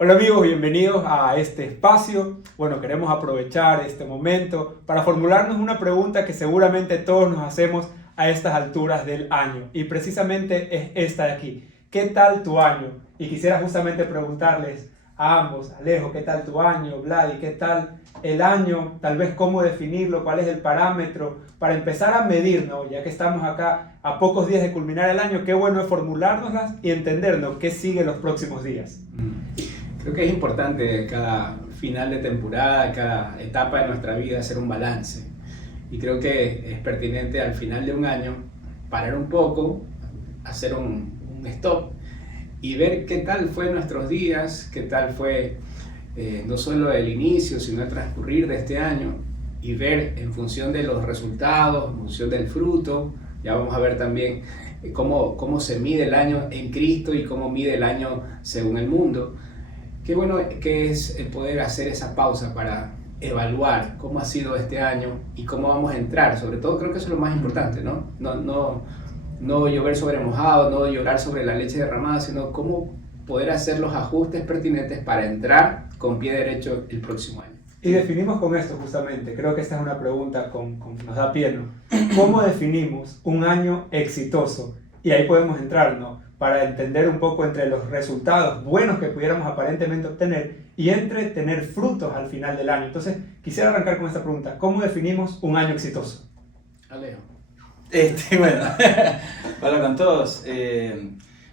Hola amigos, bienvenidos a este espacio. Bueno, queremos aprovechar este momento para formularnos una pregunta que seguramente todos nos hacemos a estas alturas del año. Y precisamente es esta de aquí. ¿Qué tal tu año? Y quisiera justamente preguntarles a ambos, Alejo, ¿qué tal tu año? Vlad, ¿y qué tal el año? Tal vez cómo definirlo, cuál es el parámetro para empezar a medir, ¿no? Ya que estamos acá a pocos días de culminar el año, qué bueno es formulárnoslas y entendernos qué sigue los próximos días. Creo que es importante cada final de temporada, cada etapa de nuestra vida hacer un balance. Y creo que es pertinente al final de un año parar un poco, hacer un stop y ver qué tal fue nuestros días, qué tal fue no solo el inicio, sino el transcurrir de este año y ver en función de los resultados, en función del fruto. Ya vamos a ver también cómo se mide el año en Cristo y cómo mide el año según el mundo. Qué bueno que es el poder hacer esa pausa para evaluar cómo ha sido este año y cómo vamos a entrar. Sobre todo creo que eso es lo más importante, ¿no? No llover sobre mojado, no llorar sobre la leche derramada, sino cómo poder hacer los ajustes pertinentes para entrar con pie derecho el próximo año. Y definimos con esto justamente, creo que esta es una pregunta nos da pie, ¿no? ¿Cómo definimos un año exitoso? Y ahí podemos entrar, ¿no? Para entender un poco entre los resultados buenos que pudiéramos aparentemente obtener y entre tener frutos al final del año. Entonces, quisiera arrancar con esta pregunta. ¿Cómo definimos un año exitoso? Alejo. Bueno, hola con todos.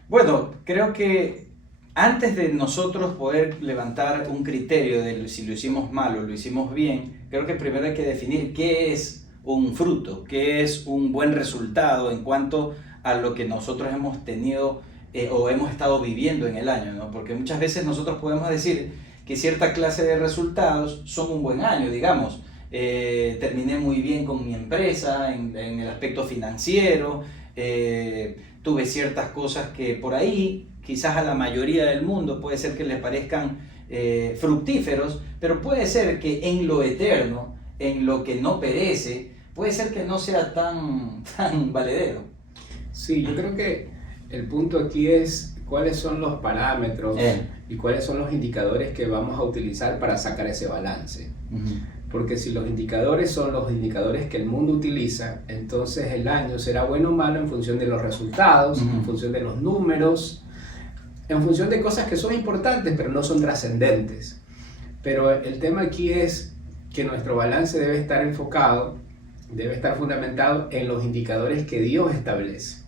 Bueno, creo que antes de nosotros poder levantar un criterio de si lo hicimos mal o lo hicimos bien, creo que primero hay que definir qué es un fruto, qué es un buen resultado en cuanto a lo que nosotros hemos tenido o hemos estado viviendo en el año, ¿no? Porque muchas veces nosotros podemos decir que cierta clase de resultados son un buen año, digamos. Terminé muy bien con mi empresa en el aspecto financiero, tuve ciertas cosas que por ahí quizás a la mayoría del mundo puede ser que les parezcan fructíferos, pero puede ser que en lo eterno, en lo que no perece, puede ser que no sea tan valedero. Sí, yo creo que el punto aquí es cuáles son los parámetros y cuáles son los indicadores que vamos a utilizar para sacar ese balance. Porque si los indicadores son los indicadores que el mundo utiliza, entonces el año será bueno o malo en función de los resultados, en función de los números, en función de cosas que son importantes pero no son trascendentes. Pero el tema aquí es que nuestro balance debe estar enfocado, debe estar fundamentado en los indicadores que Dios establece.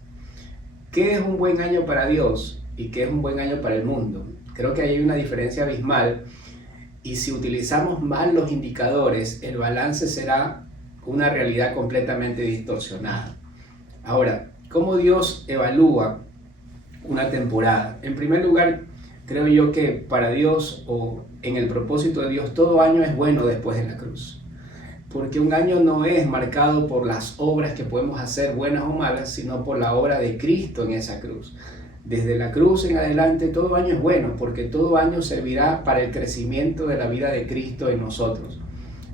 ¿Qué es un buen año para Dios y qué es un buen año para el mundo? Creo que hay una diferencia abismal. Y si utilizamos mal los indicadores, el balance será una realidad completamente distorsionada. Ahora, ¿cómo Dios evalúa una temporada? En primer lugar, creo yo que para Dios o en el propósito de Dios, todo año es bueno después de la cruz. Porque un año no es marcado por las obras que podemos hacer, buenas o malas, sino por la obra de Cristo en esa cruz. Desde la cruz en adelante, todo año es bueno, porque todo año servirá para el crecimiento de la vida de Cristo en nosotros,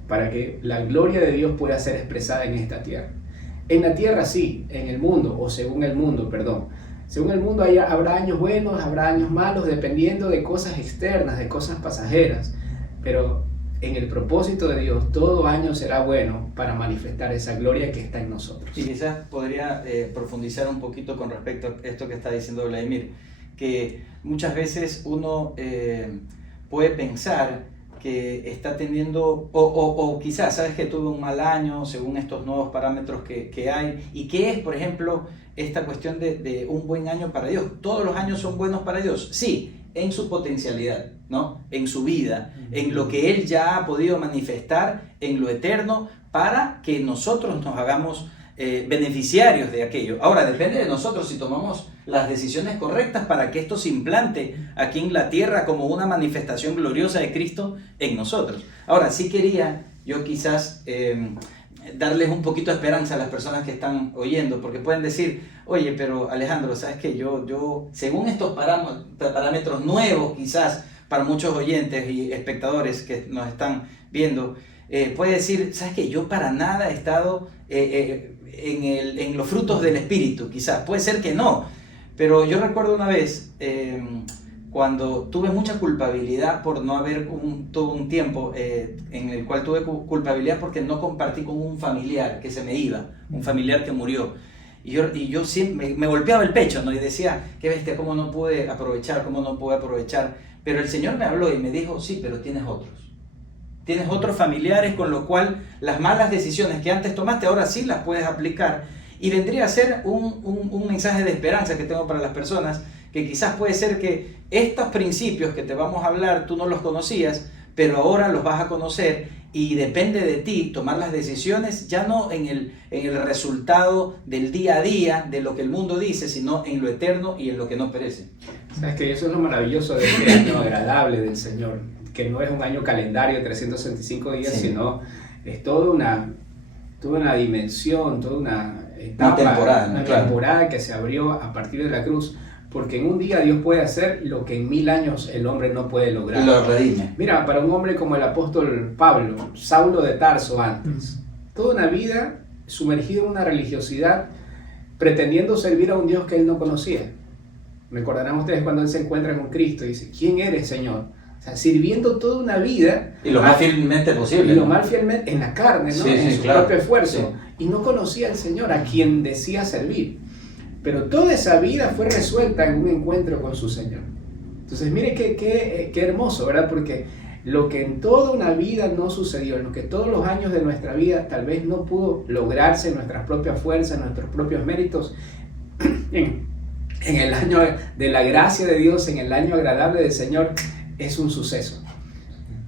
para que la gloria de Dios pueda ser expresada en esta tierra. En la tierra sí, en el mundo, o según el mundo, perdón. Según el mundo habrá años buenos, habrá años malos, dependiendo de cosas externas, de cosas pasajeras, pero en el propósito de Dios, todo año será bueno para manifestar esa gloria que está en nosotros. Y quizás podría profundizar un poquito con respecto a esto que está diciendo Vladimir, que muchas veces uno puede pensar que está teniendo, o quizás sabes que tuve un mal año según estos nuevos parámetros que hay, y que es, por ejemplo, esta cuestión de un buen año para Dios. ¿Todos los años son buenos para Dios? Sí, en su potencialidad, ¿no? En su vida, en lo que Él ya ha podido manifestar en lo eterno para que nosotros nos hagamos beneficiarios de aquello. Ahora, depende de nosotros si tomamos las decisiones correctas para que esto se implante aquí en la tierra como una manifestación gloriosa de Cristo en nosotros. Ahora, sí quería yo quizás darles un poquito de esperanza a las personas que están oyendo, porque pueden decir, oye, pero Alejandro, ¿sabes qué? Yo según estos parámetros nuevos quizás para muchos oyentes y espectadores que nos están viendo, puede decir, ¿sabes qué? Yo para nada he estado en los frutos del Espíritu, quizás. Puede ser que no, pero yo recuerdo una vez cuando tuve mucha culpabilidad por no haber, tuve un tiempo en el cual tuve culpabilidad porque no compartí con un familiar que se me iba, un familiar que murió. Y yo siempre me golpeaba el pecho, ¿no? Y decía, qué bestia, cómo no pude aprovechar. Pero el Señor me habló y me dijo, sí, pero tienes otros. Tienes otros familiares, con lo cual las malas decisiones que antes tomaste, ahora sí las puedes aplicar. Y vendría a ser un mensaje de esperanza que tengo para las personas, que quizás puede ser que estos principios que te vamos a hablar, tú no los conocías, pero ahora los vas a conocer y depende de ti tomar las decisiones, ya no en el resultado del día a día, de lo que el mundo dice, sino en lo eterno y en lo que no perece. Sabes que eso es lo maravilloso de este año agradable del Señor, que no es un año calendario de 365 días, sí, sino es toda una dimensión, toda una etapa, una temporada que se abrió a partir de la cruz. Porque en un día Dios puede hacer lo que en 1000 años el hombre no puede lograr. Y lo redime. Mira, para un hombre como el apóstol Pablo, Saulo de Tarso antes, toda una vida sumergido en una religiosidad, pretendiendo servir a un Dios que él no conocía. Recordarán ustedes cuando él se encuentra con Cristo y dice, ¿quién eres, Señor? O sea, sirviendo toda una vida. Y lo más fielmente posible. Y lo más fielmente en la carne, ¿no? Sí, en su propio esfuerzo. Sí. Y no conocía al Señor, a quien decía servir. Pero toda esa vida fue resuelta en un encuentro con su Señor. Entonces, mire qué hermoso, ¿verdad? Porque lo que en toda una vida no sucedió, lo que todos los años de nuestra vida tal vez no pudo lograrse en nuestras propias fuerzas, en nuestros propios méritos, en el año de la gracia de Dios, en el año agradable del Señor, es un suceso.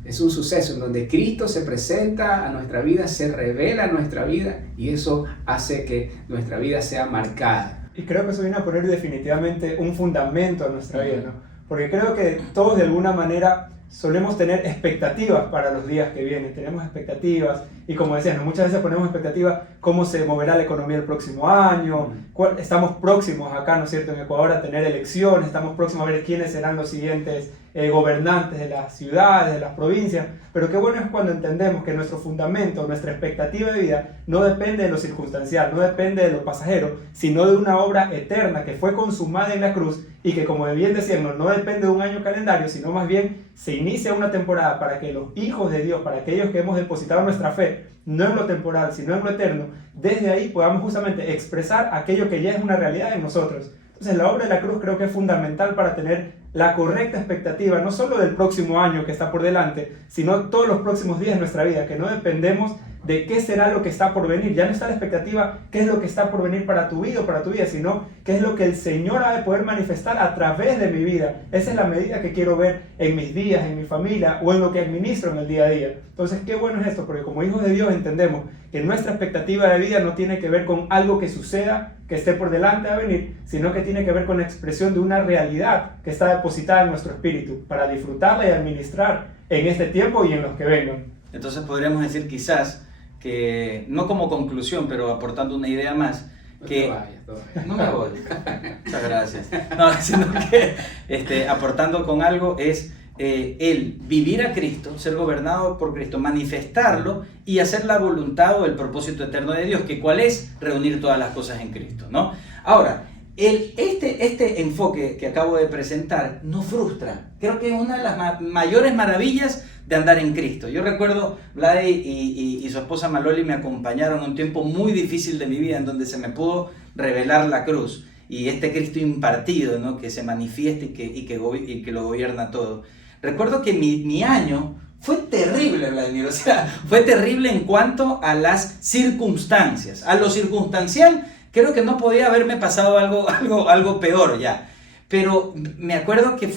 Es un suceso en donde Cristo se presenta a nuestra vida, se revela a nuestra vida y eso hace que nuestra vida sea marcada. Y creo que eso viene a poner definitivamente un fundamento a nuestra vida, ¿no? Porque creo que todos de alguna manera solemos tener expectativas para los días que vienen, tenemos expectativas y como decían, ¿no? Muchas veces ponemos expectativas cómo se moverá la economía el próximo año, estamos próximos acá, ¿no es cierto?, en Ecuador a tener elecciones, estamos próximos a ver quiénes serán los siguientes gobernantes de las ciudades, de las provincias, pero qué bueno es cuando entendemos que nuestro fundamento, nuestra expectativa de vida no depende de lo circunstancial, no depende de lo pasajero, sino de una obra eterna que fue consumada en la cruz y que, como bien decíamos, no depende de un año calendario, sino más bien se inicia una temporada para que los hijos de Dios, para aquellos que hemos depositado nuestra fe, no en lo temporal, sino en lo eterno, desde ahí podamos justamente expresar aquello que ya es una realidad en nosotros. Entonces la obra de la cruz creo que es fundamental para tener la correcta expectativa, no solo del próximo año que está por delante, sino todos los próximos días de nuestra vida, que no dependemos de qué será lo que está por venir. Ya no está la expectativa qué es lo que está por venir para tu vida o para tu vida, sino qué es lo que el Señor ha de poder manifestar a través de mi vida. Esa es la medida que quiero ver en mis días, en mi familia o en lo que administro en el día a día. Entonces, qué bueno es esto, porque como hijos de Dios entendemos que nuestra expectativa de vida no tiene que ver con algo que suceda, que esté por delante a venir, sino que tiene que ver con la expresión de una realidad que está depositada en nuestro espíritu para disfrutarla y administrar en este tiempo y en los que vengan. Entonces podríamos decir quizás que, no como conclusión, pero aportando una idea más, que... No me voy. Muchas gracias. No, sino que aportando con algo es el vivir a Cristo, ser gobernado por Cristo, manifestarlo y hacer la voluntad o el propósito eterno de Dios, que cuál es reunir todas las cosas en Cristo, ¿no? Ahora, este enfoque que acabo de presentar nos frustra. Creo que es una de las mayores maravillas de andar en Cristo. Yo recuerdo, Vladi y su esposa Maloli me acompañaron un tiempo muy difícil de mi vida en donde se me pudo revelar la cruz y este Cristo impartido, ¿no? Que se manifiesta y que lo gobierna todo. Recuerdo que mi año fue terrible, Vladimir, o sea, fue terrible en cuanto a las circunstancias. A lo circunstancial, creo que no podía haberme pasado algo peor ya. Pero me acuerdo que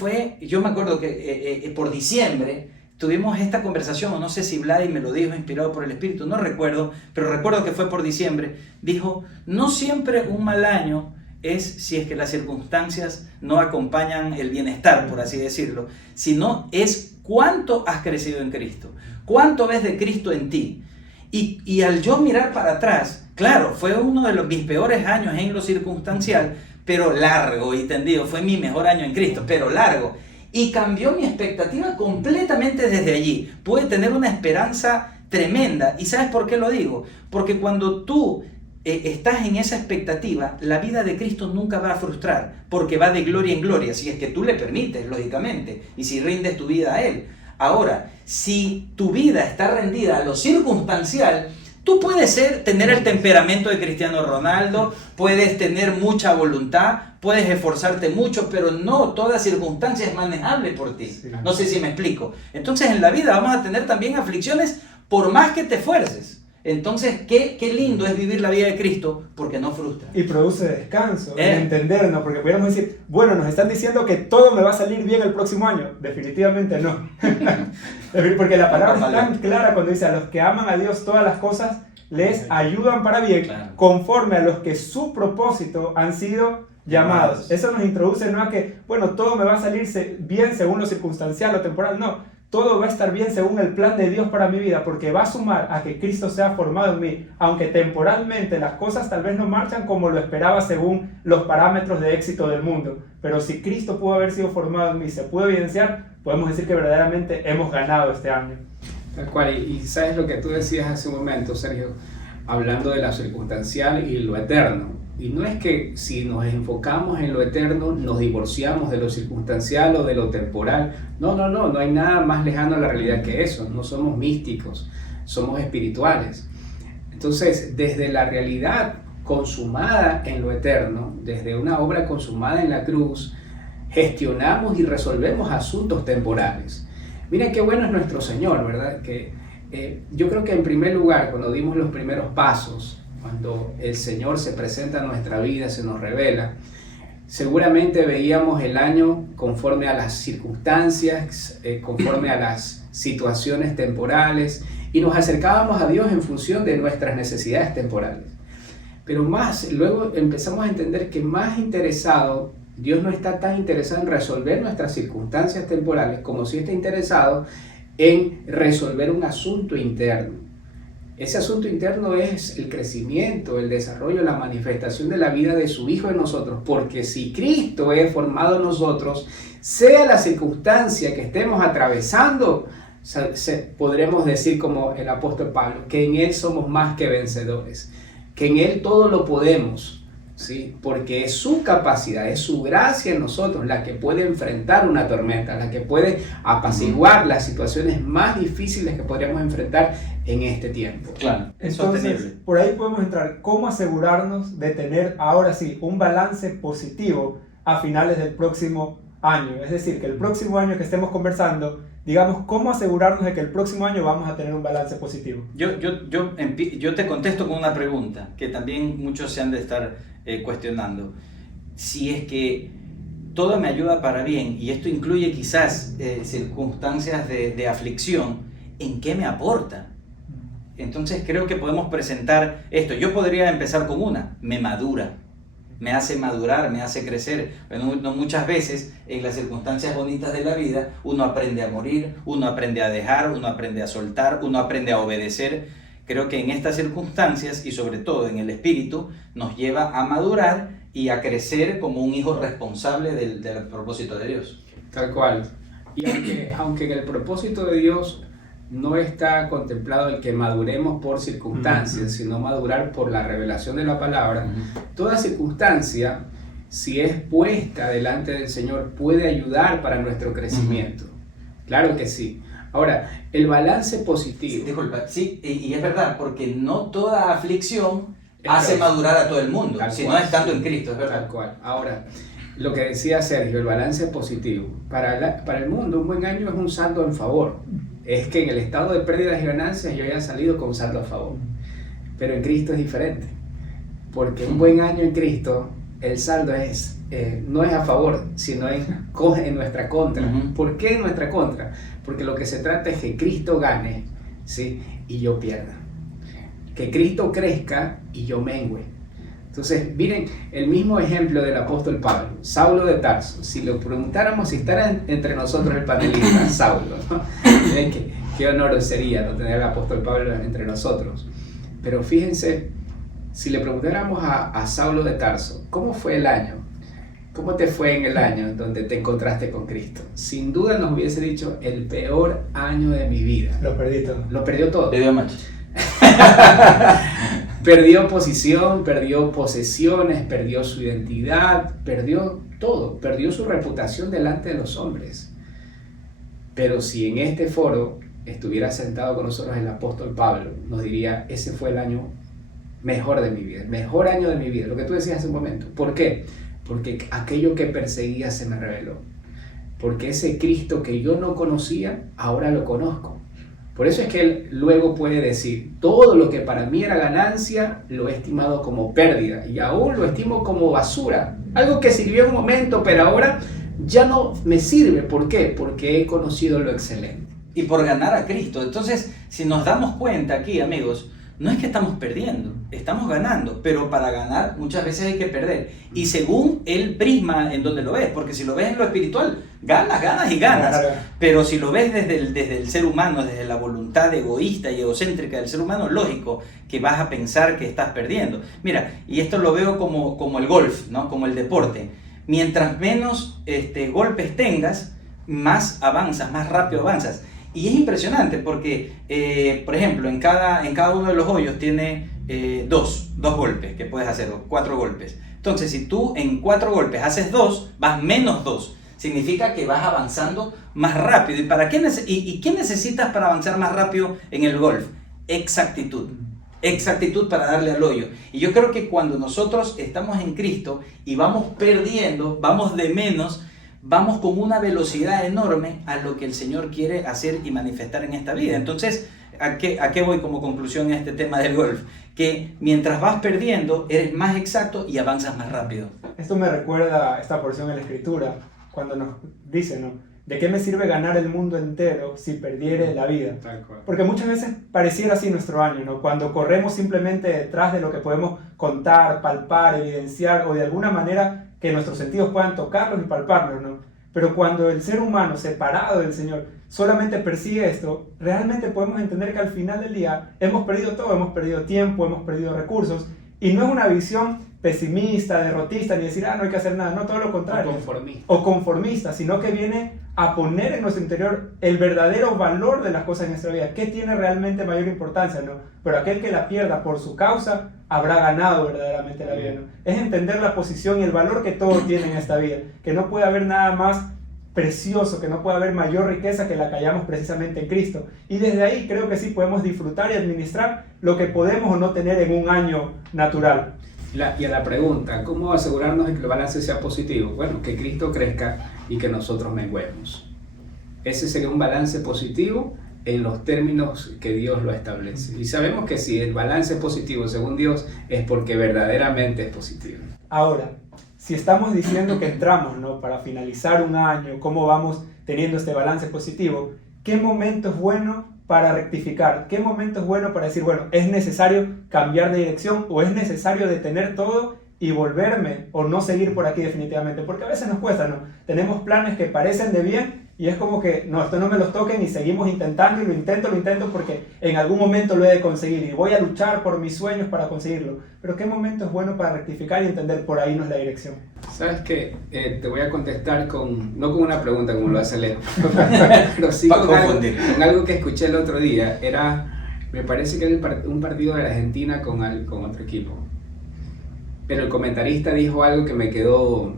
por diciembre tuvimos esta conversación, o no sé si Vladi me lo dijo inspirado por el Espíritu, no recuerdo, pero recuerdo que fue por diciembre. Dijo, no siempre un mal año es si es que las circunstancias no acompañan el bienestar, por así decirlo, sino es cuánto has crecido en Cristo, cuánto ves de Cristo en ti. Y al yo mirar para atrás, claro, fue uno de mis peores años en lo circunstancial, pero largo y tendido, fue mi mejor año en Cristo, pero largo. Y cambió mi expectativa completamente desde allí. Pude tener una esperanza tremenda. ¿Y sabes por qué lo digo? Porque cuando tú estás en esa expectativa, la vida de Cristo nunca va a frustrar, porque va de gloria en gloria, si es que tú le permites, lógicamente, y si rindes tu vida a Él. Ahora, si tu vida está rendida a lo circunstancial, tú puedes tener el temperamento de Cristiano Ronaldo, puedes tener mucha voluntad, puedes esforzarte mucho, pero no toda circunstancia es manejable por ti. Sí. No sé si me explico. Entonces en la vida vamos a tener también aflicciones por más que te esfuerces. Entonces, qué lindo es vivir la vida de Cristo porque no frustra. Y produce descanso, en entendernos, porque podríamos decir, bueno, nos están diciendo que todo me va a salir bien el próximo año. Definitivamente no. Porque la palabra es tan clara cuando dice, a los que aman a Dios todas las cosas les ayudan para bien, Claro. conforme a los que su propósito han sido llamados. Eso nos introduce no a que, bueno, todo me va a salir bien según lo circunstancial o temporal, no. Todo va a estar bien según el plan de Dios para mi vida, porque va a sumar a que Cristo sea formado en mí, aunque temporalmente las cosas tal vez no marchan como lo esperaba según los parámetros de éxito del mundo. Pero si Cristo pudo haber sido formado en mí, se puede evidenciar, podemos decir que verdaderamente hemos ganado este año. Tal cual, y sabes lo que tú decías hace un momento, Sergio, hablando de lo circunstancial y lo eterno. Y no es que si nos enfocamos en lo eterno nos divorciamos de lo circunstancial o de lo temporal. No hay nada más lejano a la realidad que eso. No somos místicos, somos espirituales. Entonces, desde la realidad consumada en lo eterno, desde una obra consumada en la cruz, gestionamos y resolvemos asuntos temporales. Mira qué bueno es nuestro Señor, ¿verdad? Que yo creo que en primer lugar, cuando dimos los primeros pasos, cuando el Señor se presenta en nuestra vida, se nos revela, seguramente veíamos el año conforme a las circunstancias, conforme a las situaciones temporales, y nos acercábamos a Dios en función de nuestras necesidades temporales. Pero luego empezamos a entender que Dios no está tan interesado en resolver nuestras circunstancias temporales como si está interesado en resolver un asunto interno. Ese asunto interno es el crecimiento, el desarrollo, la manifestación de la vida de su Hijo en nosotros, porque si Cristo es formado en nosotros, sea la circunstancia que estemos atravesando, podremos decir como el apóstol Pablo, que en Él somos más que vencedores, que en Él todo lo podemos, ¿sí? Porque es su capacidad, es su gracia en nosotros la que puede enfrentar una tormenta, la que puede apaciguar las situaciones más difíciles que podríamos enfrentar en este tiempo. Claro, es entonces, sostenible. por ahí podemos entrar, ¿cómo asegurarnos de tener ahora sí un balance positivo a finales del próximo año? Es decir, que el próximo año que estemos conversando, digamos, ¿cómo asegurarnos de que el próximo año vamos a tener un balance positivo? Yo te contesto con una pregunta que también muchos se han de estar cuestionando. Si es que todo me ayuda para bien, y esto incluye quizás circunstancias de aflicción, ¿en qué me aporta? Entonces creo que podemos presentar esto. Yo podría empezar con me madura, me hace madurar, me hace crecer. Bueno, muchas veces en las circunstancias bonitas de la vida uno aprende a morir, uno aprende a dejar, uno aprende a soltar, uno aprende a obedecer. Creo que en estas circunstancias y sobre todo en el espíritu nos lleva a madurar y a crecer como un hijo responsable del propósito de Dios. Tal cual. Y aunque en el propósito de Dios no está contemplado el que maduremos por circunstancias, sino madurar por la revelación de la palabra, toda circunstancia, si es puesta delante del Señor, puede ayudar para nuestro crecimiento. Claro que sí. Ahora, el balance positivo. Disculpa, sí, y es verdad, porque no toda aflicción hace madurar a todo el mundo, si no estando en Cristo, es verdad. Tal cual. Ahora, lo que decía Sergio, el balance positivo. Para el mundo, un buen año es un saldo en favor. Es que en el estado de pérdidas y ganancias yo haya salido con saldo a favor. Pero en Cristo es diferente. Porque un buen año en Cristo, el saldo no es a favor, sino en nuestra contra. ¿Por qué en nuestra contra? Porque lo que se trata es que Cristo gane, ¿sí? Y yo pierda. Que Cristo crezca y yo mengüe. Entonces, miren el mismo ejemplo del apóstol Pablo, Saulo de Tarso. Si le preguntáramos si estará entre nosotros el panelista, Saulo, ¿no? Qué honor sería no tener al apóstol Pablo entre nosotros. Pero fíjense, si le preguntáramos a Saulo de Tarso, ¿cómo fue el año? ¿Cómo te fue en el año donde te encontraste con Cristo? Sin duda nos hubiese dicho, el peor año de mi vida. Lo perdí todo. Lo perdió todo. Le dio mancha. Perdió posición, perdió posesiones, perdió su identidad, perdió todo, perdió su reputación delante de los hombres. Pero si en este foro estuviera sentado con nosotros el apóstol Pablo, nos diría, ese fue el año mejor de mi vida, el mejor año de mi vida, lo que tú decías hace un momento. ¿Por qué? Porque aquello que perseguía se me reveló. Porque ese Cristo que yo no conocía, ahora lo conozco. Por eso es que él luego puede decir, todo lo que para mí era ganancia, lo he estimado como pérdida y aún lo estimo como basura. Algo que sirvió en un momento, pero ahora ya no me sirve. ¿Por qué? Porque he conocido lo excelente. Y por ganar a Cristo. Entonces, si nos damos cuenta aquí, amigos, no es que estamos perdiendo, estamos ganando, pero para ganar muchas veces hay que perder. Y según el prisma en donde lo ves, porque si lo ves en lo espiritual, ganas y ganas. Claro. Pero si lo ves desde el ser humano, desde la voluntad egoísta y egocéntrica del ser humano, lógico que vas a pensar que estás perdiendo. Mira, y esto lo veo como el golf, ¿no? Como el deporte. Mientras menos golpes tengas, más avanzas, más rápido avanzas. Y es impresionante porque, por ejemplo, en cada uno de los hoyos tiene dos golpes que puedes hacer, o 4 golpes. Entonces, si tú en 4 golpes haces 2, vas menos 2. Significa que vas avanzando más rápido. ¿Y qué necesitas para avanzar más rápido en el golf? Exactitud. Exactitud para darle al hoyo. Y yo creo que cuando nosotros estamos en Cristo y vamos perdiendo, vamos de menos, vamos con una velocidad enorme a lo que el Señor quiere hacer y manifestar en esta vida. Entonces, ¿a qué voy como conclusión en este tema del golf? Que mientras vas perdiendo, eres más exacto y avanzas más rápido. Esto me recuerda a esta porción en la Escritura, cuando nos dice, ¿no? ¿De qué me sirve ganar el mundo entero si perdiere la vida? Porque muchas veces pareciera así nuestro año, ¿no? Cuando corremos simplemente detrás de lo que podemos contar, palpar, evidenciar, o de alguna manera que nuestros sentidos puedan tocarlos y palparlos, ¿no? Pero cuando el ser humano separado del Señor solamente persigue esto, realmente podemos entender que al final del día hemos perdido todo, hemos perdido tiempo, hemos perdido recursos, y no es una visión pesimista, derrotista, ni decir, no hay que hacer nada, no, todo lo contrario. O conformista, sino que viene a poner en nuestro interior el verdadero valor de las cosas en nuestra vida. ¿Qué tiene realmente mayor importancia? ¿No? Pero aquel que la pierda por su causa habrá ganado verdaderamente la vida, ¿no? Es entender la posición y el valor que todo tiene en esta vida, que no puede haber nada más precioso, que no puede haber mayor riqueza que la que hallamos precisamente en Cristo. Y desde ahí creo que sí podemos disfrutar y administrar lo que podemos o no tener en un año natural. Y a la pregunta, ¿cómo asegurarnos de que el balance sea positivo? Bueno, que Cristo crezca y que nosotros menguemos. Ese sería un balance positivo en los términos que Dios lo establece. Y sabemos que si el balance es positivo según Dios, es porque verdaderamente es positivo. Ahora, si estamos diciendo que entramos, ¿no?, para finalizar un año, cómo vamos teniendo este balance positivo, ¿qué momento es bueno para rectificar? ¿Qué momento es bueno para decir, bueno, es necesario cambiar de dirección o es necesario detener todo y volverme o no seguir por aquí definitivamente? Porque a veces nos cuesta, ¿no? Tenemos planes que parecen de bien y es como que, no, esto no me los toquen y seguimos intentando y lo intento porque en algún momento lo he de conseguir y voy a luchar por mis sueños para conseguirlo. Pero ¿qué momento es bueno para rectificar y entender por ahí no es la dirección? ¿Sabes qué? Te voy a contestar no con una pregunta como lo hace Leo, pero sí con algo que escuché el otro día. Me parece que era un partido de la Argentina con otro equipo. Pero el comentarista dijo algo que me quedó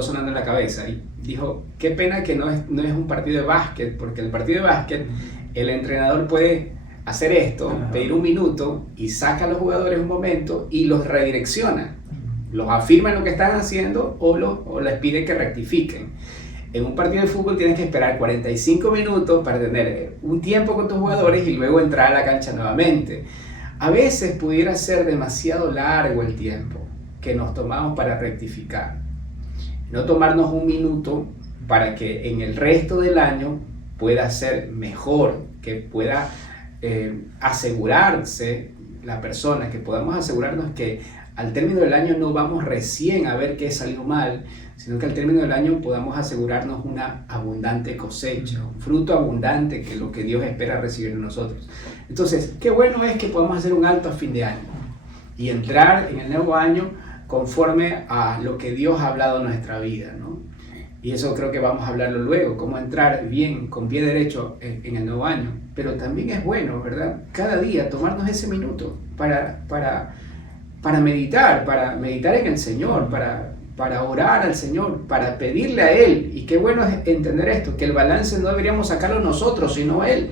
sonando en la cabeza. Y dijo, qué pena que no es un partido de básquet, porque en el partido de básquet el entrenador puede hacer esto, pedir un minuto y saca a los jugadores un momento y los redirecciona. Los afirma en lo que están haciendo o les pide que rectifiquen. En un partido de fútbol tienes que esperar 45 minutos para tener un tiempo con tus jugadores y luego entrar a la cancha nuevamente. A veces pudiera ser demasiado largo el tiempo que nos tomamos para rectificar. No tomarnos un minuto para que en el resto del año pueda ser mejor, que pueda asegurarse la persona, que podamos asegurarnos que al término del año no vamos recién a ver qué salió mal, sino que al término del año podamos asegurarnos una abundante cosecha, un fruto abundante, que es lo que Dios espera recibir de nosotros. Entonces, qué bueno es que podamos hacer un alto a fin de año y entrar en el nuevo año conforme a lo que Dios ha hablado en nuestra vida, ¿no? Y eso creo que vamos a hablarlo luego, cómo entrar bien, con pie derecho en el nuevo año. Pero también es bueno, ¿verdad? Cada día tomarnos ese minuto para meditar en el Señor, para orar al Señor, para pedirle a Él. Y qué bueno es entender esto, que el balance no deberíamos sacarlo nosotros, sino Él.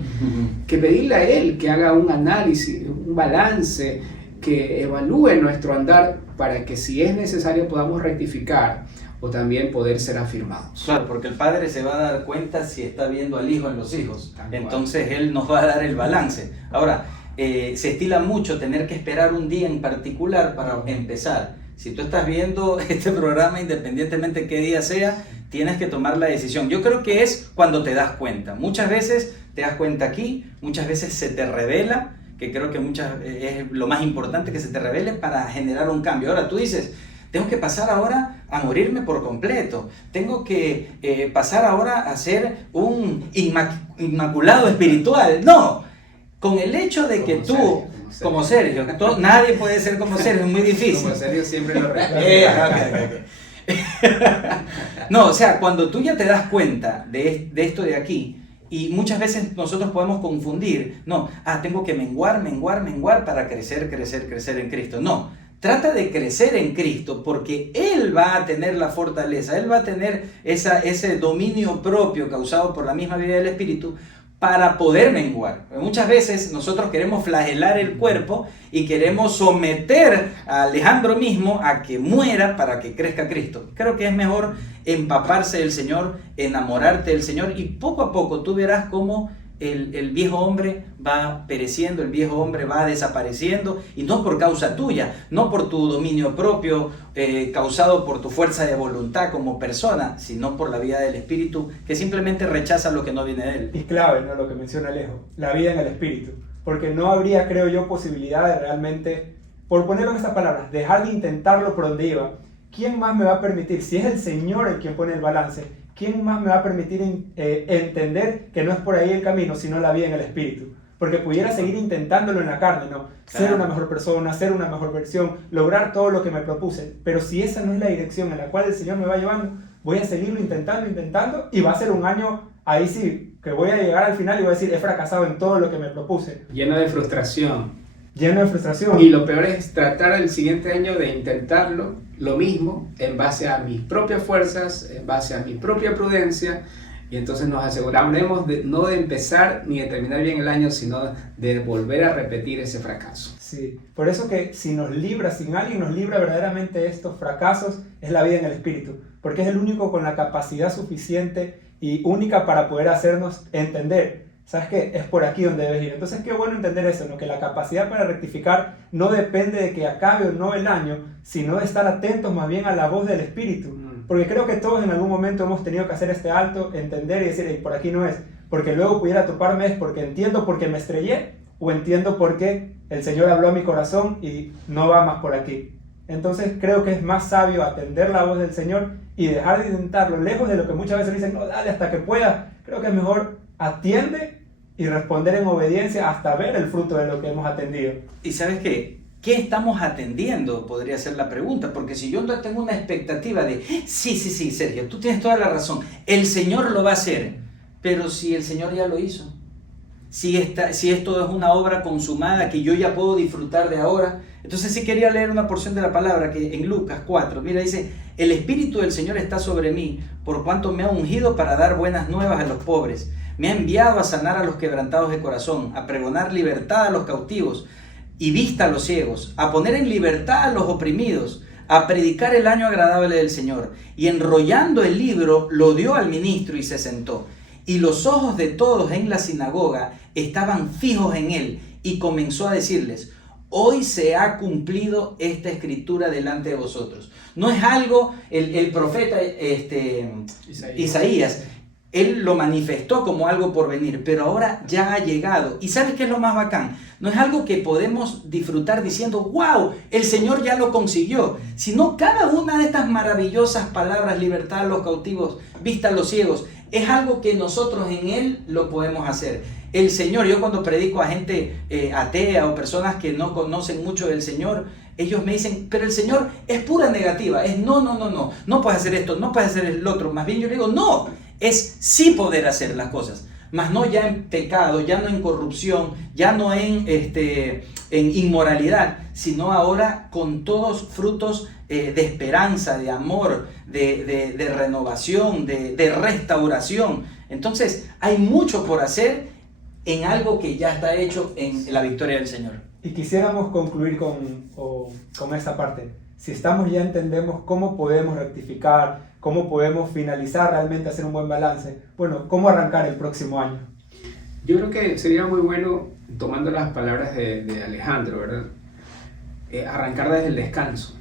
Que pedirle a Él que haga un análisis, un balance, que evalúe nuestro andar para que si es necesario podamos rectificar o también poder ser afirmados. Claro, porque el padre se va a dar cuenta si está viendo al hijo en los hijos. Entonces él nos va a dar el balance. Ahora, se estila mucho tener que esperar un día en particular para empezar. Si tú estás viendo este programa, independientemente qué día sea, tienes que tomar la decisión. Yo creo que es cuando te das cuenta. Muchas veces te das cuenta aquí, muchas veces se te revela, que creo que es lo más importante, que se te revele para generar un cambio. Ahora tú dices, tengo que pasar ahora a morirme por completo, tengo que pasar ahora a ser un inmaculado espiritual. No, con el hecho de que tú, como Sergio, nadie puede ser como Sergio, es muy difícil. Como Sergio siempre lo No, o sea, cuando tú ya te das cuenta de esto de aquí, y muchas veces nosotros podemos confundir, tengo que menguar para crecer en Cristo. No, trata de crecer en Cristo porque Él va a tener la fortaleza, Él va a tener ese dominio propio causado por la misma vida del Espíritu para poder menguar. Muchas veces nosotros queremos flagelar el cuerpo y queremos someter a Alejandro mismo a que muera para que crezca Cristo. Creo que es mejor empaparse del Señor, enamorarte del Señor y poco a poco tú verás cómo el viejo hombre va pereciendo, el viejo hombre va desapareciendo, y no por causa tuya, no por tu dominio propio, causado por tu fuerza de voluntad como persona, sino por la vida del Espíritu, que simplemente rechaza lo que no viene de Él. Y clave, ¿no? Lo que menciona Alejo, la vida en el Espíritu, porque no habría, creo yo, posibilidad de realmente, por ponerlo en estas palabras, dejar de intentarlo por donde iba. ¿Quién más me va a permitir, si es el Señor el quien pone el balance, quién más me va a permitir entender que no es por ahí el camino, sino la vida en el Espíritu? Porque pudiera seguir intentándolo en la carne, ¿no? Ser una mejor persona, ser una mejor versión, lograr todo lo que me propuse. Pero si esa no es la dirección en la cual el Señor me va llevando, voy a seguirlo intentando, y va a ser un año, ahí sí, que voy a llegar al final y voy a decir, he fracasado en todo lo que me propuse. Lleno de frustración. Y lo peor es tratar el siguiente año de intentarlo, lo mismo, en base a mis propias fuerzas, en base a mi propia prudencia, y entonces nos aseguraremos no de empezar ni de terminar bien el año, sino de volver a repetir ese fracaso. Sí, por eso que si alguien nos libra verdaderamente de estos fracasos, es la vida en el Espíritu, porque es el único con la capacidad suficiente y única para poder hacernos entender. ¿Sabes qué? Es por aquí donde debes ir. Entonces, qué bueno entender eso, ¿no? Que la capacidad para rectificar no depende de que acabe o no el año, sino de estar atentos más bien a la voz del Espíritu. Porque creo que todos en algún momento hemos tenido que hacer este alto, entender y decir, hey, por aquí no es. Porque luego pudiera toparme es porque entiendo por qué me estrellé, o entiendo por qué el Señor habló a mi corazón y no va más por aquí. Entonces, creo que es más sabio atender la voz del Señor y dejar de intentarlo, lejos de lo que muchas veces dicen, no, dale hasta que pueda. Creo que es mejor atiende y responder en obediencia hasta ver el fruto de lo que hemos atendido. ¿Y sabes qué? ¿Qué estamos atendiendo? Podría ser la pregunta, porque si yo tengo una expectativa de, sí, Sergio, tú tienes toda la razón, el Señor lo va a hacer, pero si el Señor ya lo hizo, si esto es una obra consumada que yo ya puedo disfrutar de ahora. Entonces sí quería leer una porción de la palabra que en Lucas 4, mira, dice, el Espíritu del Señor está sobre mí, por cuanto me ha ungido para dar buenas nuevas a los pobres, me ha enviado a sanar a los quebrantados de corazón, a pregonar libertad a los cautivos y vista a los ciegos, a poner en libertad a los oprimidos, a predicar el año agradable del Señor. Y enrollando el libro, lo dio al ministro y se sentó. Y los ojos de todos en la sinagoga estaban fijos en él, y comenzó a decirles, hoy se ha cumplido esta escritura delante de vosotros. No es algo, el profeta Isaías, él lo manifestó como algo por venir, pero ahora ya ha llegado. ¿Y sabes qué es lo más bacán? No es algo que podemos disfrutar diciendo, wow, el Señor ya lo consiguió, sino cada una de estas maravillosas palabras, libertad a los cautivos, vista a los ciegos, es algo que nosotros en Él lo podemos hacer. El Señor, yo cuando predico a gente atea o personas que no conocen mucho del Señor, ellos me dicen, pero el Señor es pura negativa, es no puedes hacer esto, no puedes hacer el otro. Más bien yo le digo, no, es sí poder hacer las cosas, mas no ya en pecado, ya no en corrupción, ya no en inmoralidad, sino ahora con todos frutos de esperanza, de amor, de renovación, de restauración. Entonces hay mucho por hacer en algo que ya está hecho en la victoria del Señor. Y quisiéramos concluir con esta parte. Si ya entendemos cómo podemos rectificar, cómo podemos finalizar realmente, hacer un buen balance, bueno, ¿cómo arrancar el próximo año? Yo creo que sería muy bueno, tomando las palabras de Alejandro, ¿verdad? Arrancar desde el descanso.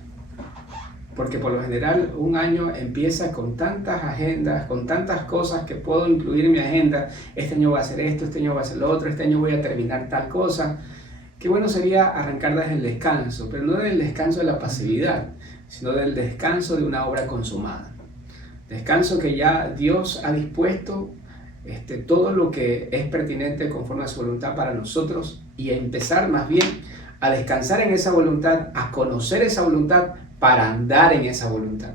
Porque por lo general un año empieza con tantas agendas, con tantas cosas que puedo incluir en mi agenda. Este año voy a hacer esto, este año voy a hacer lo otro, este año voy a terminar tal cosa. Qué bueno sería arrancar desde el descanso, pero no del descanso de la pasividad, sino del descanso de una obra consumada. Descanso que ya Dios ha dispuesto todo lo que es pertinente conforme a su voluntad para nosotros, y a empezar más bien a descansar en esa voluntad, a conocer esa voluntad para andar en esa voluntad.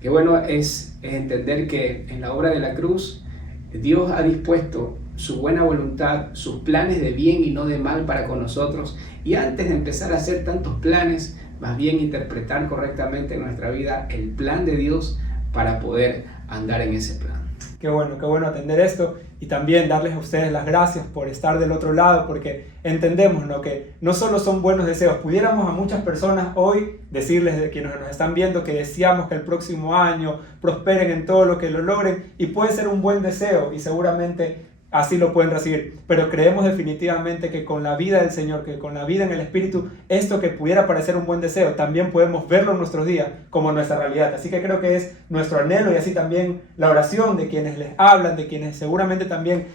Qué bueno es entender que en la obra de la cruz Dios ha dispuesto su buena voluntad, sus planes de bien y no de mal para con nosotros, y antes de empezar a hacer tantos planes, más bien interpretar correctamente en nuestra vida el plan de Dios para poder andar en ese plan. Qué bueno atender esto, y también darles a ustedes las gracias por estar del otro lado, porque entendemos, ¿no?, que no solo son buenos deseos. Pudiéramos a muchas personas hoy decirles, de quienes nos están viendo, que deseamos que el próximo año prosperen en todo lo que lo logren, y puede ser un buen deseo y seguramente así lo pueden recibir, pero creemos definitivamente que con la vida del Señor, que con la vida en el Espíritu, esto que pudiera parecer un buen deseo, también podemos verlo en nuestros días como nuestra realidad. Así que creo que es nuestro anhelo, y así también la oración de quienes les hablan, de quienes seguramente también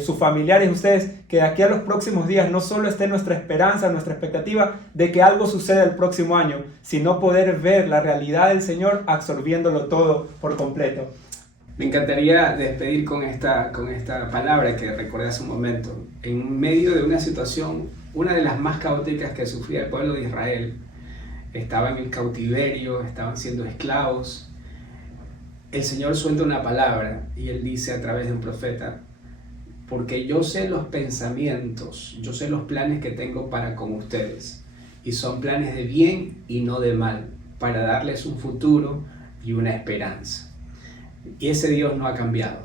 sus familiares, ustedes, que de aquí a los próximos días no solo esté nuestra esperanza, nuestra expectativa de que algo suceda el próximo año, sino poder ver la realidad del Señor absorbiéndolo todo por completo. Me encantaría despedir con esta palabra que recordé hace un momento. En medio de una situación, una de las más caóticas que sufría el pueblo de Israel, estaba en el cautiverio, estaban siendo esclavos. El Señor suelta una palabra y Él dice a través de un profeta: porque yo sé los pensamientos, yo sé los planes que tengo para con ustedes, y son planes de bien y no de mal, para darles un futuro y una esperanza. Y ese Dios no ha cambiado.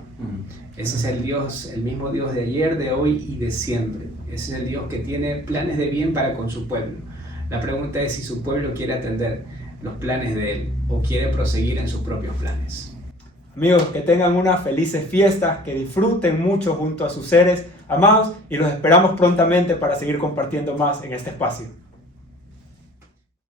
Ese es el Dios, el mismo Dios de ayer, de hoy y de siempre. Ese es el Dios que tiene planes de bien para con su pueblo. La pregunta es si su pueblo quiere atender los planes de Él o quiere proseguir en sus propios planes. Amigos, que tengan unas felices fiestas, que disfruten mucho junto a sus seres amados, y los esperamos prontamente para seguir compartiendo más en este espacio.